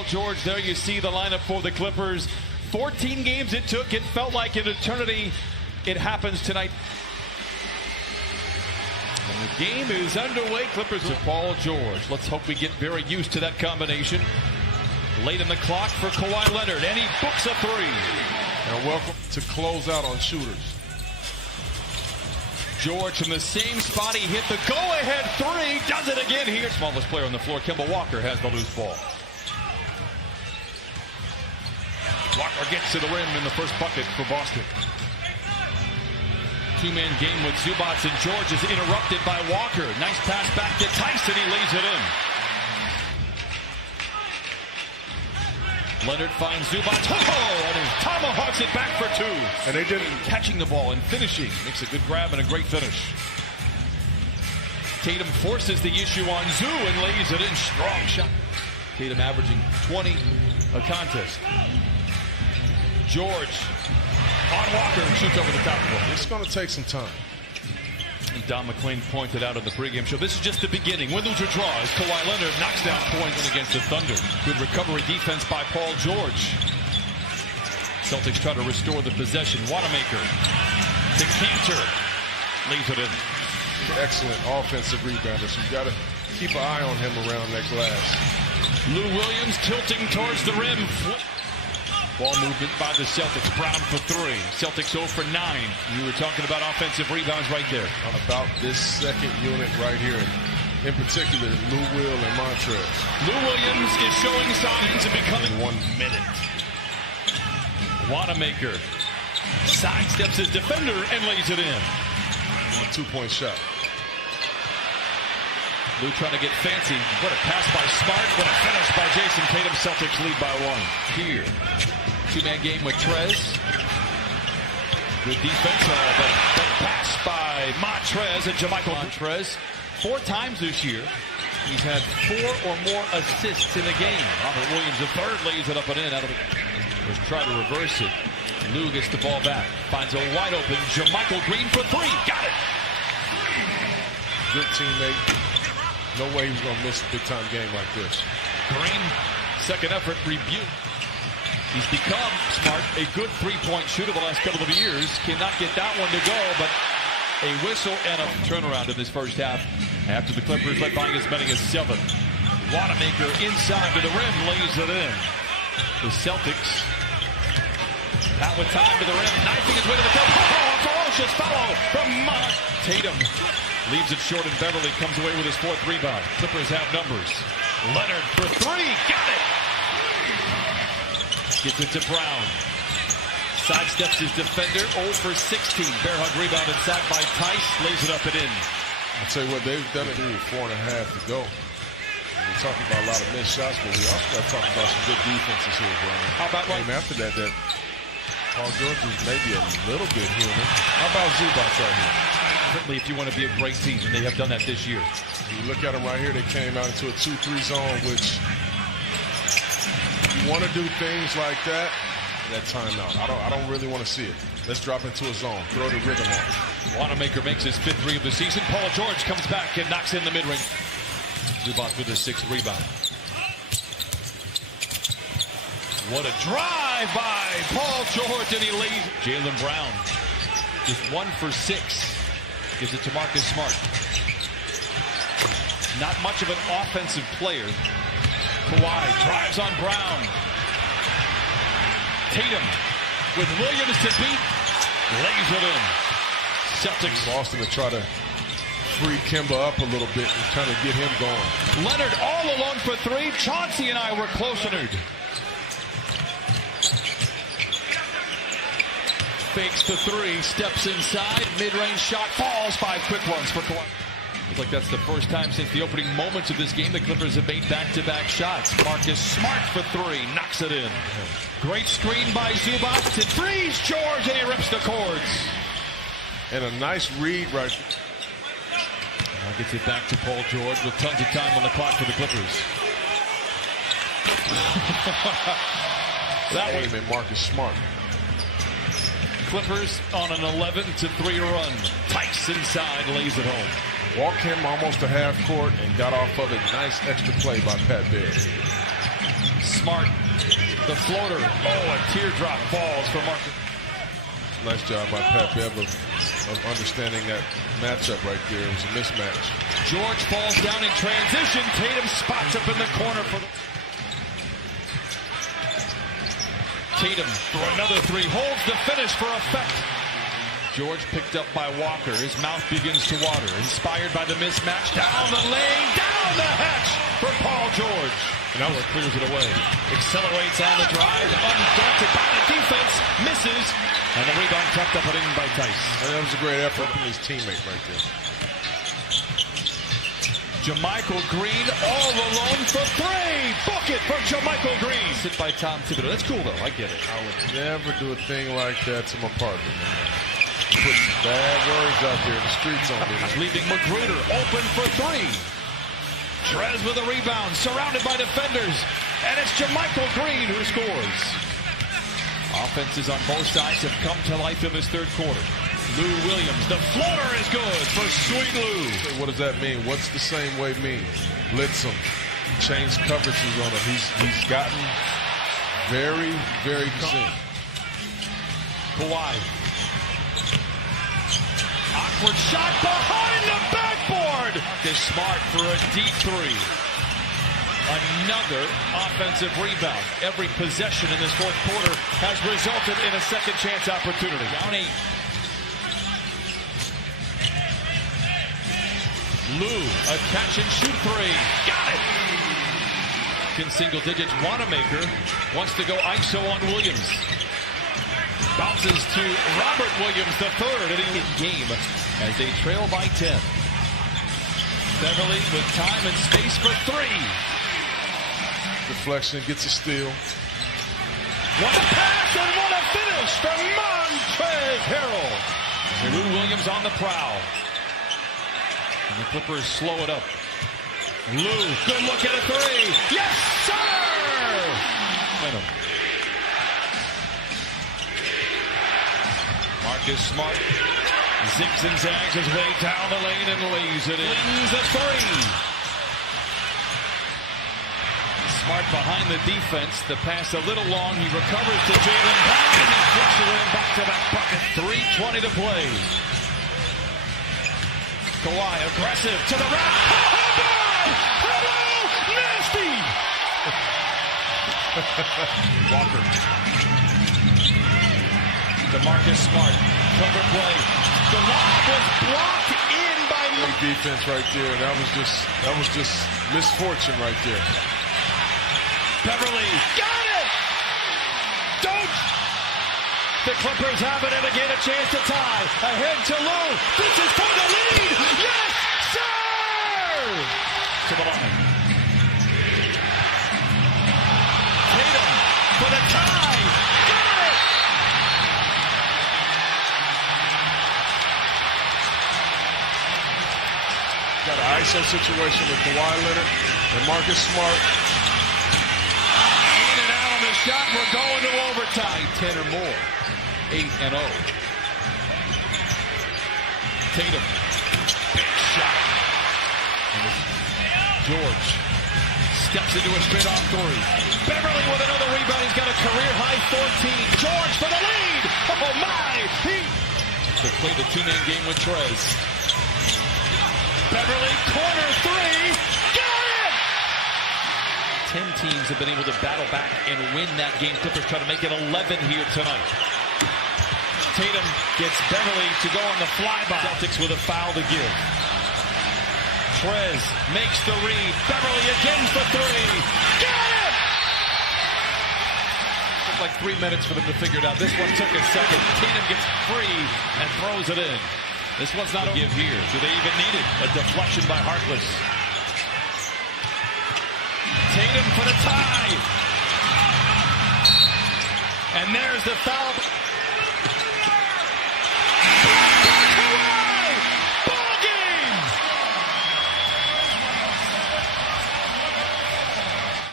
Paul George. There you see the lineup for the Clippers. 14 games it took. It felt like an eternity. It happens tonight. And the game is underway. Clippers to Paul George. Let's hope we get very used to that combination. Late in the clock for Kawhi Leonard, and he books a three. And welcome to close out on shooters. George from the same spot, he hit the go-ahead three, does it again here. Smallest player on the floor, Kemba Walker, has the loose ball. Walker gets to the rim in the first bucket for Boston. Two-man game with Zubac, and George is interrupted by Walker. Nice pass back to Tyson, he lays it in. Leonard finds Zubac, and he tomahawks it back for two. And they didn't. Catching the ball and finishing. Makes a good grab and a great finish. Tatum forces the issue on Zoo and lays it in. Strong shot. Tatum averaging 20 a contest. George on Walker and shoots over the top of him. It's going to take some time. And Don McClain pointed out in the pregame show, this is just the beginning. Win, lose, or draw as Kawhi Leonard knocks down points against the Thunder. Good recovery defense by Paul George. Celtics try to restore the possession. Wanamaker to Cantor. Leaves it in. Excellent offensive rebounder. So you got to keep an eye on him around that glass. Lou Williams tilting towards the rim. Ball movement by the Celtics. Brown for three. Celtics 0 for 9. You were talking about offensive rebounds right there. About this second unit right here. In particular, Lou Will and Montrez. Lou Williams is showing signs of becoming 1 minute. Wanamaker sidesteps his defender and lays it in. A 2-point shot. Lou trying to get fancy. What a pass by Smart. What a finish by Jason Tatum. Celtics lead by 1. Here. Two-man game with Trez. Good defense, but pass by Montrez and JaMychal Montrez. 4 times this year, he's had 4 or more assists in a game. Robert Williams, the third, lays it up and in. Out of the... Let's try to reverse it. Lou gets the ball back. Finds a wide open JaMychal Green for 3. Got it! Good teammate. No way he was going to miss a big-time game like this. Green, second effort, rebuke. He's become, Smart, a good three-point shooter the last couple of years. Cannot get that one to go, but a whistle and a turnaround in this first half after the Clippers led by as many as 7. Wanamaker inside to the rim, lays it in. The Celtics out with time to the rim, knifing his way to the cup. Oh, a ferocious follow from Tatum. Leaves it short, and Beverly comes away with his 4th rebound. Clippers have numbers. Leonard for 3, got it! Gets it to Brown. Sidesteps his defender, 0 for 16. Bear hug rebound inside by Tice, lays it up and in. I'll tell you what, they've done it with 4.5 to go. And we're talking about a lot of missed shots, but we also got to talk about some good defenses here, Brian. How about right after that Paul George is maybe a little bit human. How about Zubac right here? Certainly if you want to be a great team, and they have done that this year. You look at them right here, they came out into a 2-3 zone, which you want to do things like that timeout. I don't really want to see it. Let's drop into a zone. Throw the rhythm on. Wanamaker makes his 5th 3 of the season. Paul George comes back and knocks in the mid-range. Zubac with his 6th rebound. What a drive by Paul George, and he leaves. Jaylen Brown just 1 for 6. Gives it to Marcus Smart. Not much of an offensive player. Kawhi drives on Brown. Tatum with Williams to beat. Lays it in. Celtics. Boston to try to free Kemba up a little bit and kind of get him going. Leonard all alone for 3. Chauncey and I were close, Leonard. Fakes the 3, steps inside, mid-range shot falls. 5 quick ones for Kawhi. Looks like that's the first time since the opening moments of this game the Clippers have made back-to-back shots. Marcus Smart for 3, knocks it in. Great screen by Zubac to 3's George, and he rips the cords. And a nice read right. Now gets it back to Paul George with tons of time on the clock for the Clippers. That was Marcus Smart. Clippers on an 11-3 run. Tice inside, lays it home. Walked him almost to half court and got off of it. Nice extra play by Pat Bear. Smart, the floater. Oh, a teardrop falls for Marcus. Nice job by Pat Bev of understanding that matchup right there. It was a mismatch. George falls down in transition. Tatum spots up in the corner for the... Tatum for another three. Holds the finish for effect. George picked up by Walker. His mouth begins to water. Inspired by the mismatch. Down the lane. Down the hatch for Paul George. And Howard clears it away. Accelerates on the drive. Undaunted by the defense. Misses. And the rebound tucked up and in by Tice. And that was a great effort from his teammate right there. JaMychal Green all alone for three. Book it for JaMychal Green. Sit by Tom Thibodeau. That's cool, though. I get it. I would never do a thing like that to my partner, man. He put some bad words out there in the streets on me. Leaving Magruder open for three. Trez with a rebound, surrounded by defenders. And it's JaMychal Green who scores. Offenses on both sides have come to life in this third quarter. Lou Williams, the floater is good for Sweet Lou. What does that mean? What's the same way mean? Blitz him. Change coverages on him. He's gotten very, very calm. Kawhi. Awkward shot behind the backboard. Is Smart for a deep three. Another offensive rebound. Every possession in this fourth quarter has resulted in a second chance opportunity. Down 8. Lou, a catch and shoot three. Got it! In single digits. Wanamaker wants to go ISO on Williams. Bounces to Robert Williams, the third in the game as they trail by 10. Beverly with time and space for three. Deflection, gets a steal. What a pass and what a finish from Montrezl Harrell. Lou Williams on the prowl. And the Clippers slow it up. Lou, good look at a three. Yes, sir! Marcus Smart zigs and zags his way down the lane and lays it in. Wins a three. Smart behind the defense. The pass a little long. He recovers to Jaylen Brown and he flushes it in back-to-back bucket. 3:20 to play. Kawhi aggressive to the rack. Hello! Nasty! Walker. DeMarcus Smart. Cover play. The lob was blocked in by... Great defense right there. That was just misfortune right there. Beverly. Got it! Don't! The Clippers have it and again a chance to tie. Ahead to Lou. This is for the lead. Yes, sir! To the line. Tatum for the tie. Got it! Got an ISO situation with Kawhi Leonard and Marcus Smart. In and out on the shot. We're going to overtime. 10 or more. 8-0. Tatum. Big shot. George steps into a straight off three. Beverly with another rebound. He's got a career high 14. George for the lead. Oh my! They played the two-man game with Trez. Beverly corner three. Got it! 10 teams have been able to battle back and win that game. Clippers try to make it 11 here tonight. Tatum gets Beverly to go on the flyby. Celtics with a foul to give. Trez makes the read. Beverly again for three. Got it! Took like 3 minutes for them to figure it out. This one took a second. Tatum gets free and throws it in. This one's not a give here. Do they even need it? A deflection by Harkless. Tatum for the tie. And there's the foul.